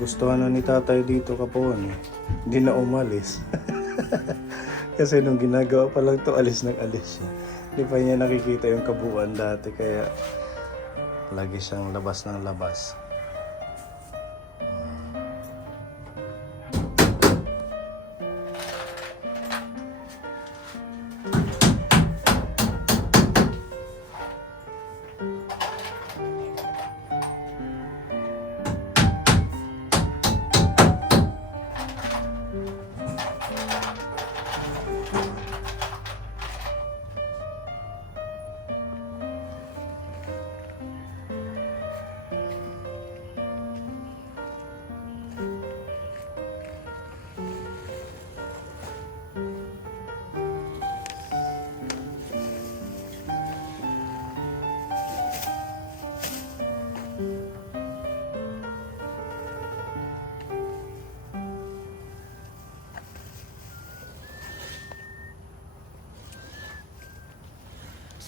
Nagustuhan na ni tatay dito kapon eh. Hindi na umalis. Kasi nung ginagawa pa lang to, alis ng alis siya. Hindi pa niya nakikita yung kabuuan dati, kaya lagi siyang labas ng labas.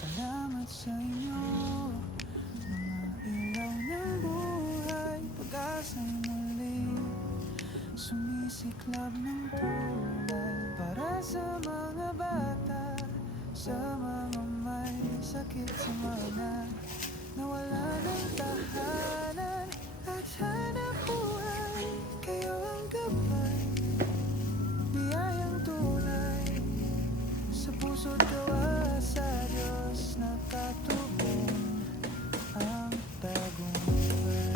Salamat sa inyo, mga ilaw ng buhay. Pag-asa'y muli sumisiklab ng tulay. Para sa mga bata, sa mga may sakit, sa mga nawala ng tahanan at hanap buhay. Kayo ang gabay, biyayang tunay sa puso't gawa sa Diyos nakatuon ang tagumpay.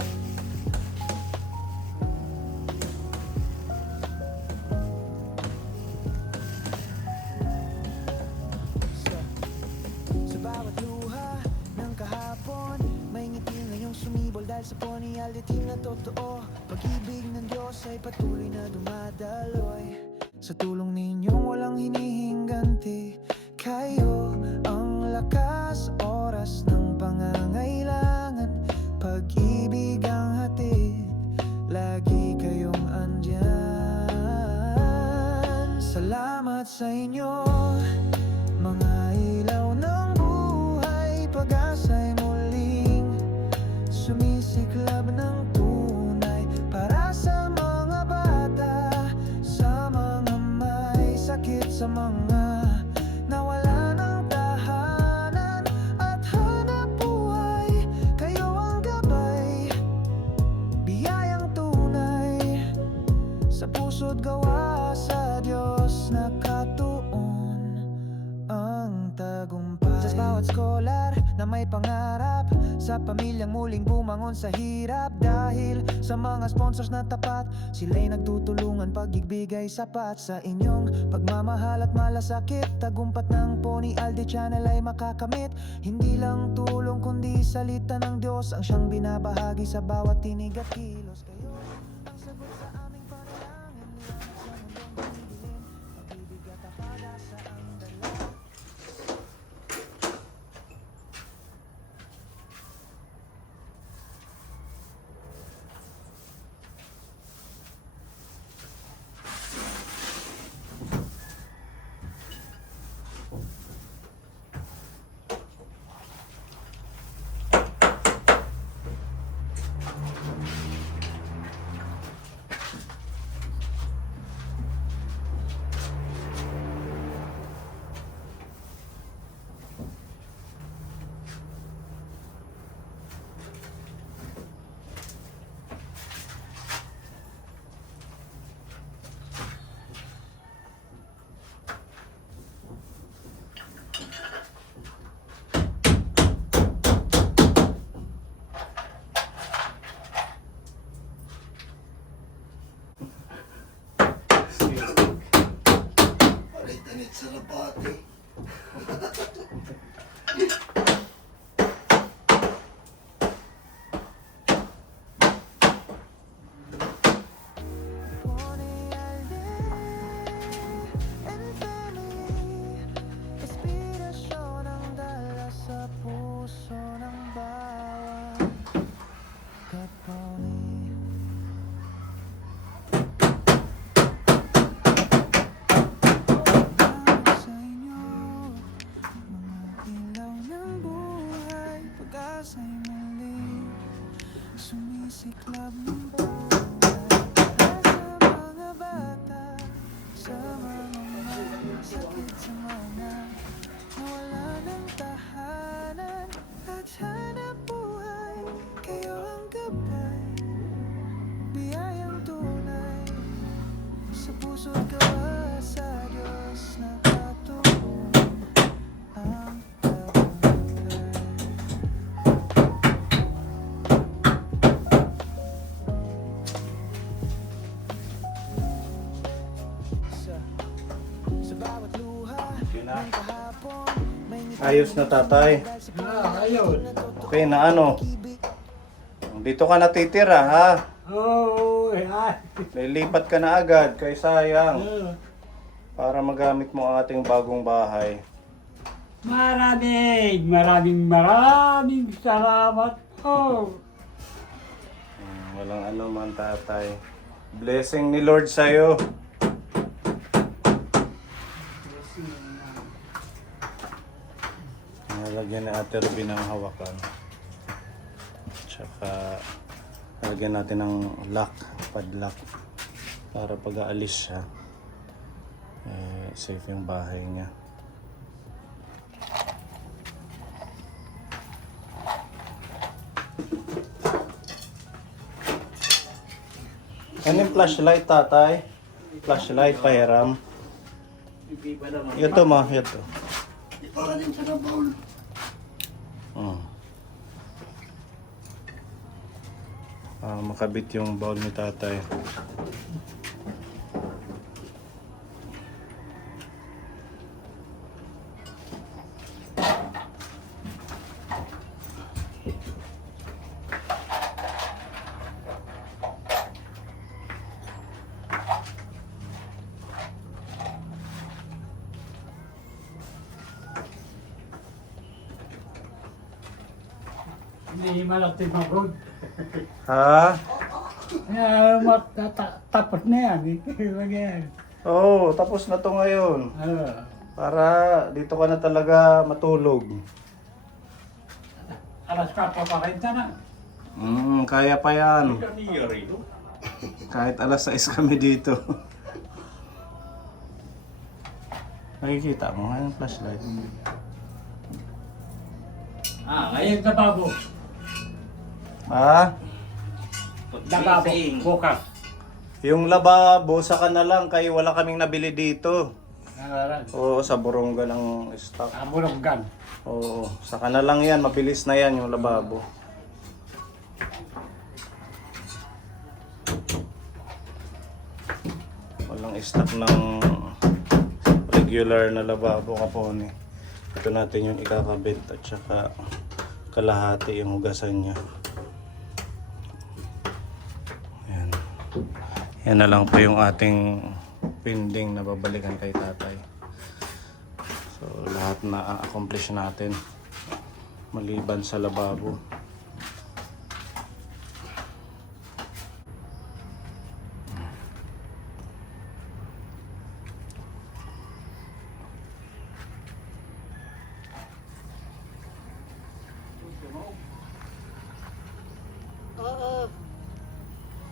Sa bawat luha ng kahapon, may ngiti ngayong sumibol dahil sa poniality na totoo. Pag-ibig ng Diyos ay patuloy na dumadaloy. Sa tulong ninyong walang hinihingganti, kayo ang lakas oras ng pangangailangan. Pag-ibig ang hatid, lagi kayong andyan. Salamat sa inyo, mga ilaw ng buhay. Pag-asa'y muling sumisiklab ng tunay. Para sa mga bata, sa mga may sakit, sa mga nawala ng tahanan at hanap buhay. Kayo ang gabay, biyayang tunay sa puso't gawa sa Diyos nakatuon ang tagumpay. Sa bawat scholar na may pangarap, sa pamilyang muling bumangon sa hirap. Dahil sa mga sponsors na tapat, sila'y nagtutulungan, pag-ibigay sapat. Sa inyong pagmamahal at malasakit, tagumpit ng Pony Aldi Channel ay makakamit. Hindi lang tulong kundi salita ng Diyos ang siyang binabahagi sa bawat tinig at kilos. Kayo ang sagot sa aming panalangin, liwanag sa mundong didilim, pag-ibig at pag-asa ang dala. Init sa labate. Pony Aldi and family, inspirasyon ang dala sa puso ng bawat kaponi. Sa inyo, mga ilaw ng buhay. Pag-asa'y muli sumisiklab ng buhay. Ayos na tatay. Ayun. Okay na ano. Dito ka natitira ha. Oo, Lilipat ka na agad kay sayang. Para magamit mo ang ating bagong bahay. maraming salamat po. Walang ano man tatay. Blessing ni Lord sa'yo. Nalagyan ni Ate Ruby ng hawakan. Tsaka nalagyan natin ng lock, padlock. Para pag aalis siya, safe yung bahay niya. Ano yung flashlight tatay? Flashlight, pahiram. Ito ma, ito. Para din sa nabaw. Makabit yung bowl ni tatay. Hindi malapit magod. Ha? Tapos na yan. Yan. Oo, tapos na to ngayon. Para dito ka na talaga matulog. Alas 4 pa kayo na. Kaya pa yan. Kahit alas 6 kami dito. Nakikita mo nga yung flashlight. Ngayon na babo. Ha? Lababo, bukas. Yung lababo, saka na lang kaya wala kaming nabili dito. Nararan. Oo, sa Boronga ng stock. Bulonggan. Oo, saka na lang yan. Mabilis na yan yung lababo. Walang stock ng regular na lababo kapone. Ito natin yung ikakabit at saka kalahati yung hugasan niya. Ayan. Yan na lang po yung ating pending na babalikan kay tatay. So lahat na accomplish natin maliban sa lababo.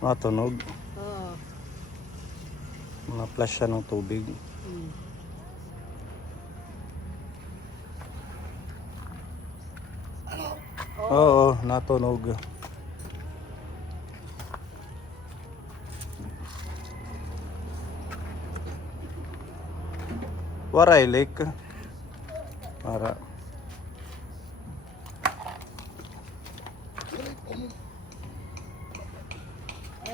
Matunog. Na-flash siya ng tubig. Oo, natunog. Waray lake. Para.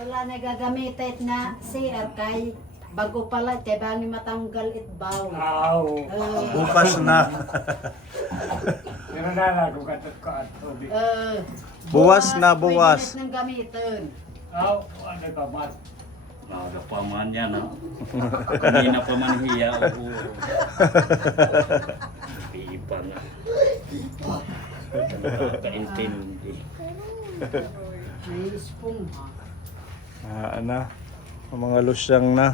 Wala na gagamitin na CR kay bago pala kay bani matanggal itbaw. Bukas na. Pero nalago ka at tubig. Buwas na buwas. Pwede nang gamitin. Ano ka mat? Maaga pa man yan, ha? Kanina pa man hiya ako. Iba nga. Nakakaintindi. May spoon ha. Ano? Ang mga lusyang na.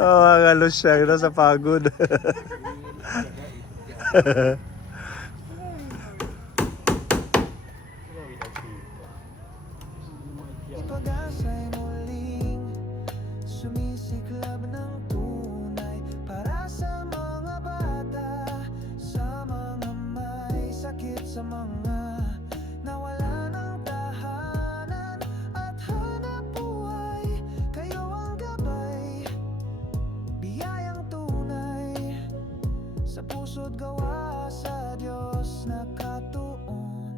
Oh, mga lusyang na sa pagod. Pag-asa'y muling sumisiklab ng tunay para sa mga bata, sa mga may sakit, sa mga nawala ng tahanan at hanap buhay. Kayo ang gabay, biyayang tunay sa puso't gawa sa Diyos nakatuon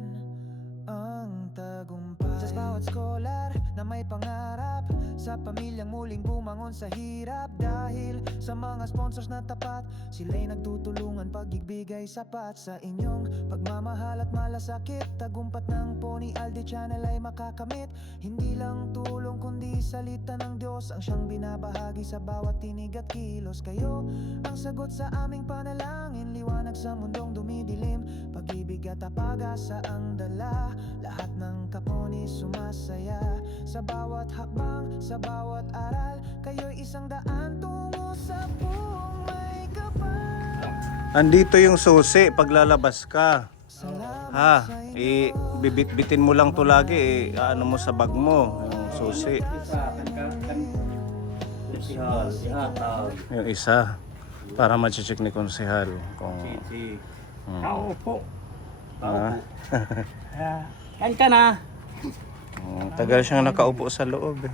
ang tagumpay. Sa bawat scholar na may pangarap, sa pamilyang muling bumangon sa hirap. Dahil sa mga sponsors na tapat, sila'y nagtutulungan pagigbigay sapat sa inyong pagmamahal at malasakit. Tagumpat ng Pony Aldi Channel ay makakamit. Hindi lang tulong kundi salita ng Diyos ang siyang binabahagi sa bawat tinig at kilos. Kayo ang sagot sa aming panalangin, liwanag sa mundong dumidilim. Pag-ibig at pag-asa ang dala, lahat ng kaponi sumasaya. Sa bawat hakbang, sa bawat aral, kayo'y isang daan tungo sa buong may kapal. Andito yung susi paglalabas ka. Salamat Ha, sa inyo. bibit-bitin mo lang to lagi, ano mo sa bag mo, yung susi. Konsihal, ihatag. Yung isa, para ma-check ni konsehal kung Chichi. Kaupo. ah, Kain ka na. tagal siyang nakaupo sa loob eh.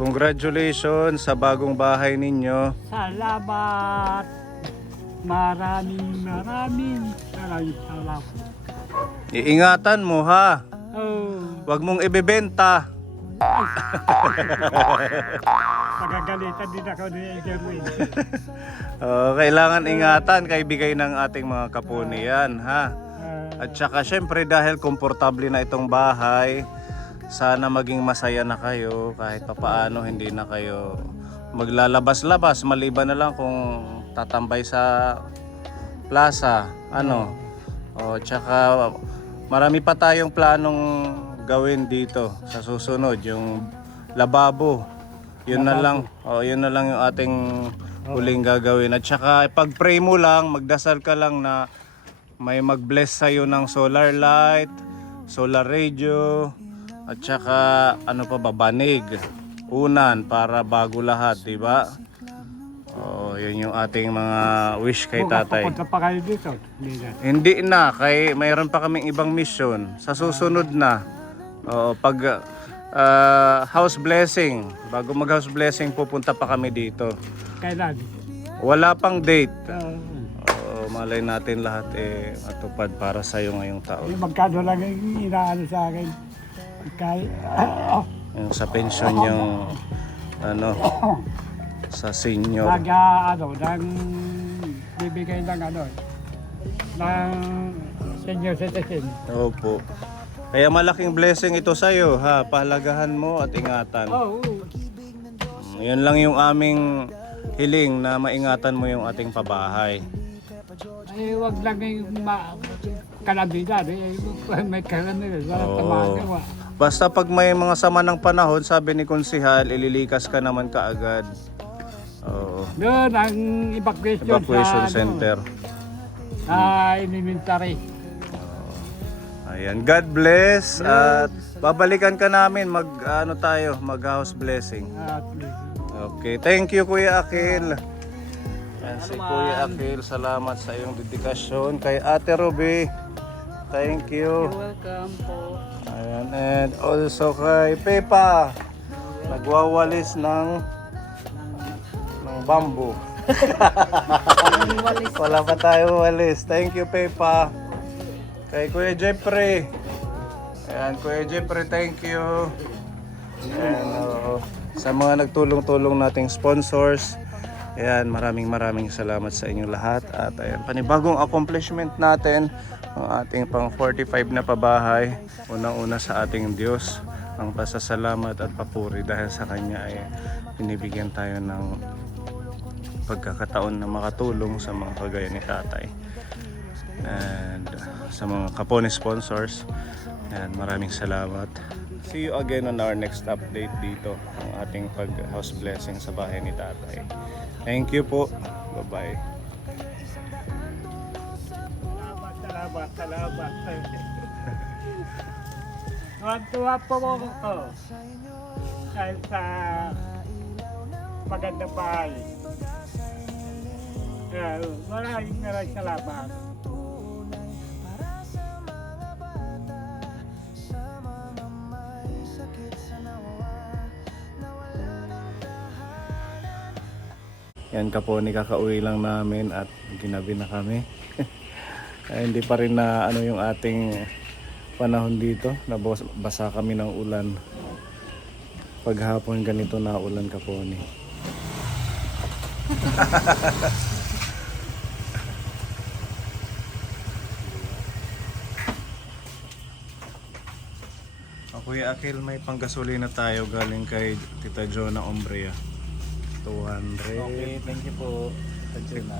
Congratulations sa bagong bahay ninyo. Salamat. Maraming salamat. Iingatan mo ha. Oh, Huwag mong ibebenta. magagalitan din ako ni Jerwin. Kailangan ingatan kay bigay ng ating mga kapuni yan ha. At saka syempre dahil komportable na itong bahay, sana maging masaya na kayo kahit papaano hindi na kayo maglalabas-labas maliban na lang kung tatambay sa plaza, ano. O tsaka marami pa tayong planong gawin dito sa susunod, yung lababo. Yun na lang, yun na lang yung ating huling gagawin. At saka pag-pray mo lang, magdasal ka lang na may mag-bless sa'yo ng solar light, solar radio, at saka ano pa ba, banig, unan para bago lahat, di ba? Yun yung ating mga wish kay tatay. Pupunta pa kayo dito. Hindi na, kay mayroon pa kaming ibang mission sa susunod na. Pag house blessing, bago mag house blessing pupunta pa kami dito. Kailan? Wala pang date. Malay natin lahat matupad para sa iyo ngayong taon. Magkano lang yung inaano sa akin. Yung sa pension yung ano sa senior. Nang bibigay ng ng senior citizen. Opo. Kaya malaking blessing ito sa iyo ha. Pahalagahan mo at ingatan. Oo. Yun lang yung aming hiling na maingatan mo yung ating pabahay. Wag lang yung kalabidad. May kalabidad. Wala Oo. tamagawa. Basta pag may mga sama ng panahon, sabi ni konsehal, ililikas ka naman kaagad. Oo. Doon ang Evacuation center. Elementary. Ayan, God bless at babalikan ka namin mag house blessing. Okay, thank you Kuya Akil. Yan si Kuya Akil, salamat sa iyong dedikasyon. Kay Ate Ruby, thank you. Welcome po. Ayan, and also kay Pepa, nagwawalis ng bamboo. Wala pa tayo walis. Thank you Pepa. Kay Kuya Jeffrey. Ayan, Kuya Jeffrey, thank you. Ayan, sa mga nagtulong-tulong nating sponsors. Ayan, maraming salamat sa inyo lahat. At ayan, panibagong accomplishment natin, ang ating pang 45 na pabahay. Unang-una sa ating Diyos, ang pasasalamat at papuri dahil sa Kanya ay binibigyan tayo ng pagkakataon na makatulong sa mga kagaya ni Tatay. And sa mga Kaponi sponsors, and maraming salamat. See you again on our next update dito, ang ating pag house blessing sa bahay ni Tatay. Thank you po. Bye-bye. Salamat. Tuwa po ako dahil sa magandang bahay. Maraming salamat. Yan Kaponi, kakauwi lang namin at ginabi na kami. Ay, hindi pa rin na ano yung ating panahon dito. Nabasa kami ng ulan. Paghapon ganito na ulan Kaponi. Kuya Akil, may panggasolina tayo galing kay Tita Jonah Umbria. 200. Okay, thank you po.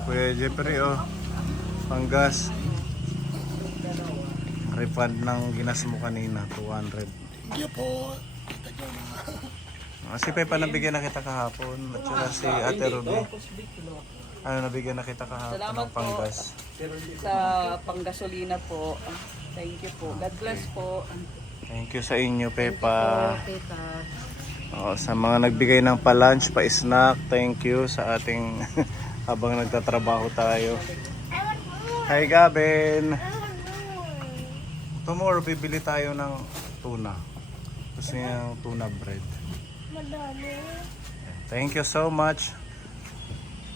Kuya Jeffrey, oh. Panggas. Refund ng ginas mo kanina, 200. Hindi po. Si Pepa nabigyan na kita kahapon. At saka si Ate Ruby. Ano, nabigyan na kita kahapon Salamat ng panggas. sa panggasolina po. Thank you po. God bless po. Thank you sa inyo, Pepa. Okay pa. Sa mga nagbigay ng pa-lunch, pa-snack, thank you sa ating habang nagtatrabaho tayo. Hi, Gabin! Tomorrow, bibili tayo ng tuna. Gusto niya ng tuna bread. Thank you so much.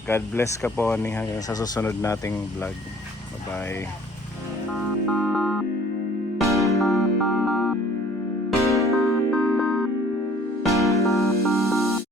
God bless ka po hanggang sa susunod nating vlog. Bye-bye.